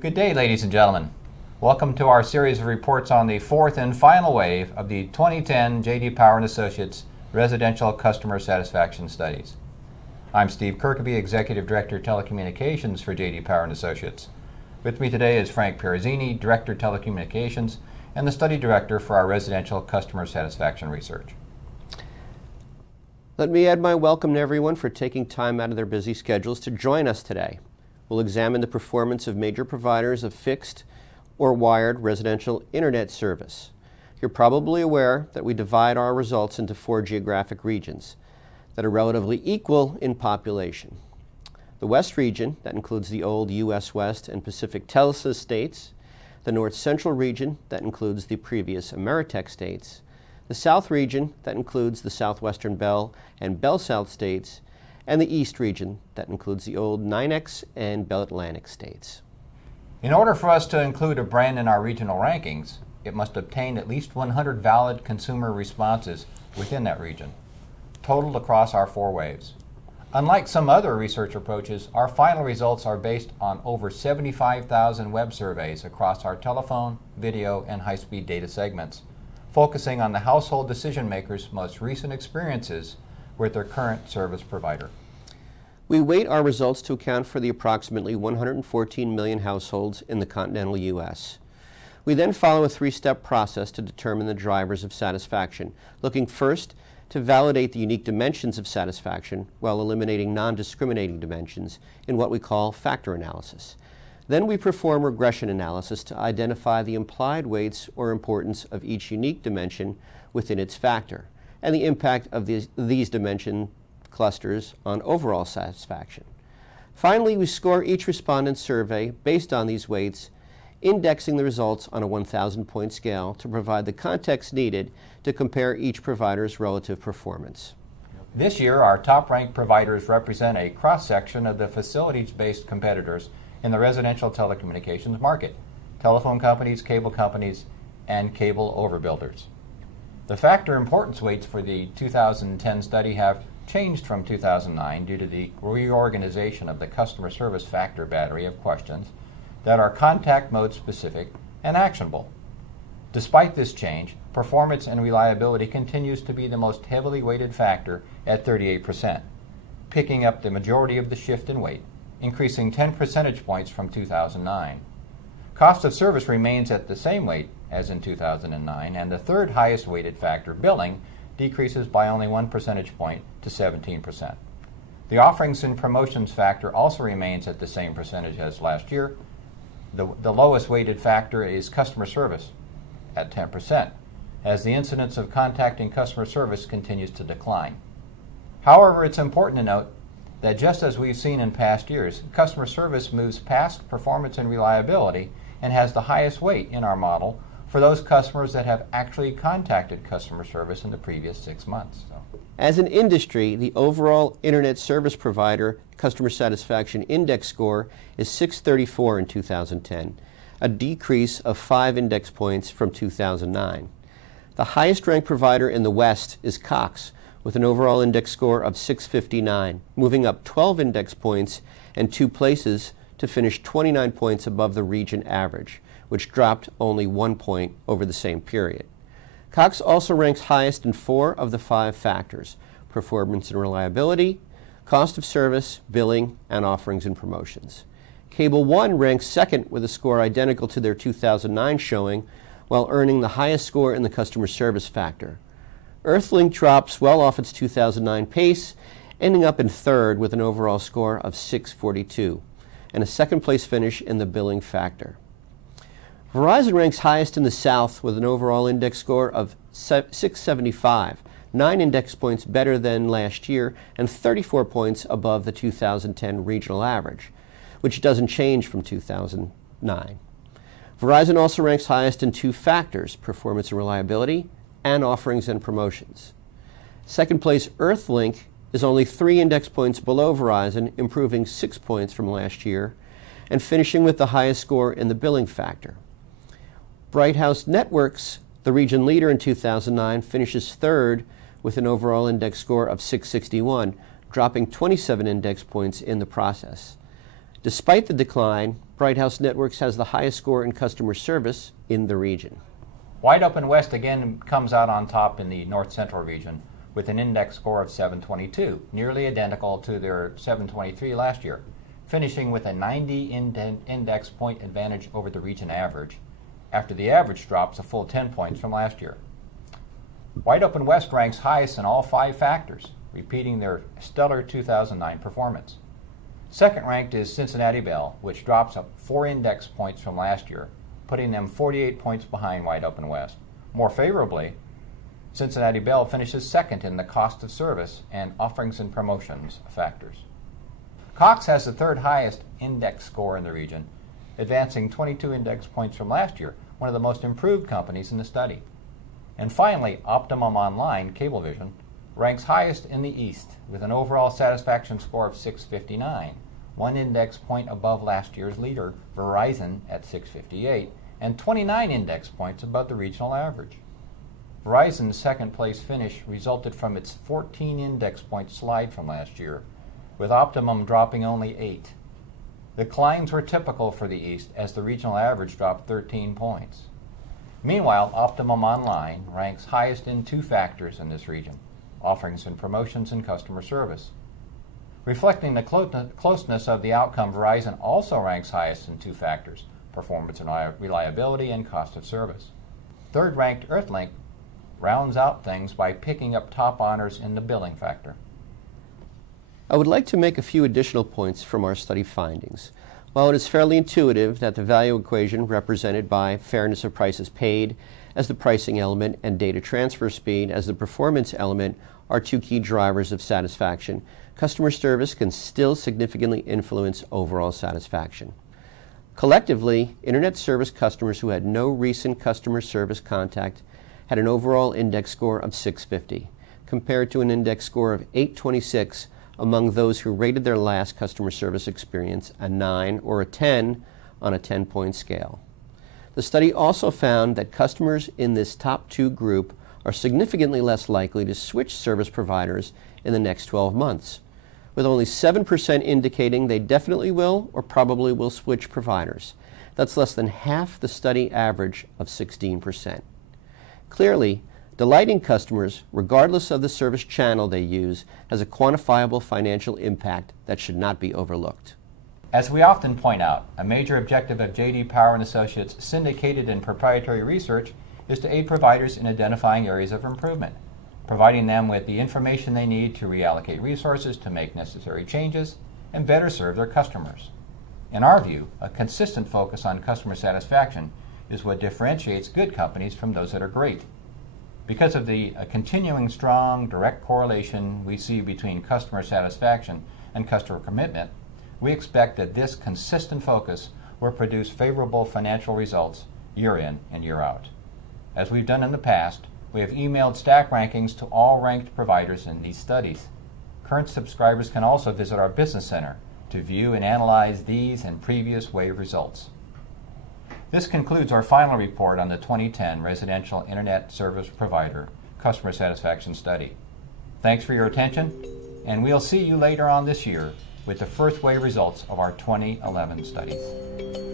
Good day, ladies and gentlemen. Welcome to our series of reports on the fourth and final wave of the 2010 J.D. Power & Associates Residential Customer Satisfaction Studies. I'm Steve Kirkaby, Executive Director Telecommunications for J.D. Power & Associates. With me today is Frank Perezzini, Director Telecommunications and the Study Director for our Residential Customer Satisfaction Research. Let me add my welcome to everyone for taking time out of their busy schedules to join us today. We'll examine the performance of major providers of fixed or wired residential internet service. You're probably aware that we divide our results into 4 geographic regions that are relatively equal in population. The West region, that includes the old U.S. West and Pacific Telesys states, the North Central region, that includes the previous Ameritech states, the South region, that includes the Southwestern Bell and Bell South states, and the East region, that includes the old NYNEX and Bell Atlantic states. In order for us to include a brand in our regional rankings, it must obtain at least 100 valid consumer responses within that region, totaled across our 4 waves. Unlike some other research approaches, our final results are based on over 75,000 web surveys across our telephone, video, and high-speed data segments, focusing on the household decision makers' most recent experiences with their current service provider. We weight our results to account for the approximately 114 million households in the continental U.S. We then follow a 3-step process to determine the drivers of satisfaction, looking first to validate the unique dimensions of satisfaction while eliminating non-discriminating dimensions in what we call factor analysis. Then we perform regression analysis to identify the implied weights or importance of each unique dimension within its factor and the impact of these dimension clusters on overall satisfaction. Finally, we score each respondent's survey based on these weights, indexing the results on a 1,000-point scale to provide the context needed to compare each provider's relative performance. This year, our top-ranked providers represent a cross-section of the facilities-based competitors in the residential telecommunications market: telephone companies, cable companies, and cable overbuilders. The factor importance weights for the 2010 study have changed from 2009 due to the reorganization of the customer service factor battery of questions that are contact mode specific and actionable. Despite this change, performance and reliability continues to be the most heavily weighted factor at 38%, picking up the majority of the shift in weight, increasing 10 percentage points from 2009. Cost of service remains at the same weight as in 2009, and the third highest weighted factor, billing, decreases by only 1 percentage point to 17%. The offerings and promotions factor also remains at the same percentage as last year. The lowest weighted factor is customer service at 10%, as the incidence of contacting customer service continues to decline. However, it's important to note that just as we've seen in past years, customer service moves past performance and reliability and has the highest weight in our model for those customers that have actually contacted customer service in the previous 6 months. As an industry, the overall Internet Service Provider Customer Satisfaction Index score is 634 in 2010, a decrease of 5 index points from 2009. The highest ranked provider in the West is Cox, with an overall index score of 659, moving up 12 index points and 2 places to finish 29 points above the region average, which dropped only 1 point over the same period. Cox also ranks highest in 4 of the 5 factors: performance and reliability, cost of service, billing, and offerings and promotions. Cable One ranks second with a score identical to their 2009 showing, while earning the highest score in the customer service factor. Earthlink drops well off its 2009 pace, ending up in 3rd with an overall score of 642, and a 2nd place finish in the billing factor. Verizon ranks highest in the South with an overall index score of 675, 9 index points better than last year and 34 points above the 2010 regional average, which doesn't change from 2009. Verizon also ranks highest in 2 factors: performance and reliability and offerings and promotions. 2nd place Earthlink is only 3 index points below Verizon, improving 6 points from last year, and finishing with the highest score in the billing factor. Bright House Networks, the region leader in 2009, finishes 3rd with an overall index score of 661, dropping 27 index points in the process. Despite the decline, Bright House Networks has the highest score in customer service in the region. Wide Open West again comes out on top in the North Central region with an index score of 722, nearly identical to their 723 last year, finishing with a 90 index point advantage over the region average, after the average drops a full 10 points from last year. Wide Open West ranks highest in all 5 factors, repeating their stellar 2009 performance. Second ranked is Cincinnati Bell, which drops up 4 index points from last year, putting them 48 points behind Wide Open West. More favorably, Cincinnati Bell finishes second in the cost of service and offerings and promotions factors. Cox has the third highest index score in the region, advancing 22 index points from last year, one of the most improved companies in the study. And finally, Optimum Online Cablevision ranks highest in the East with an overall satisfaction score of 659, 1 index point above last year's leader, Verizon, at 658, and 29 index points above the regional average. Verizon's second place finish resulted from its 14 index point slide from last year, with Optimum dropping only 8. The declines were typical for the East as the regional average dropped 13 points. Meanwhile, Optimum Online ranks highest in 2 factors in this region, offerings and promotions and customer service. Reflecting the closeness of the outcome, Verizon also ranks highest in 2 factors, performance and reliability and cost of service. Third-ranked Earthlink rounds out things by picking up top honors in the billing factor. I would like to make a few additional points from our study findings. While it is fairly intuitive that the value equation represented by fairness of prices paid as the pricing element and data transfer speed as the performance element are 2 key drivers of satisfaction, customer service can still significantly influence overall satisfaction. Collectively, Internet service customers who had no recent customer service contact had an overall index score of 650, compared to an index score of 826 among those who rated their last customer service experience a 9 or a 10 on a 10-point scale. The study also found that customers in this top 2 group are significantly less likely to switch service providers in the next 12 months, with only 7% indicating they definitely will or probably will switch providers. That's less than half the study average of 16%. Clearly, delighting customers, regardless of the service channel they use, has a quantifiable financial impact that should not be overlooked. As we often point out, a major objective of J.D. Power & Associates' syndicated and proprietary research is to aid providers in identifying areas of improvement, providing them with the information they need to reallocate resources to make necessary changes and better serve their customers. In our view, a consistent focus on customer satisfaction is what differentiates good companies from those that are great. Because of the continuing strong direct correlation we see between customer satisfaction and customer commitment, we expect that this consistent focus will produce favorable financial results year in and year out. As we've done in the past, we have emailed stack rankings to all ranked providers in these studies. Current subscribers can also visit our Business Center to view and analyze these and previous wave results. This concludes our final report on the 2010 Residential Internet Service Provider Customer Satisfaction Study. Thanks for your attention, and we'll see you later on this year with the first wave results of our 2011 studies.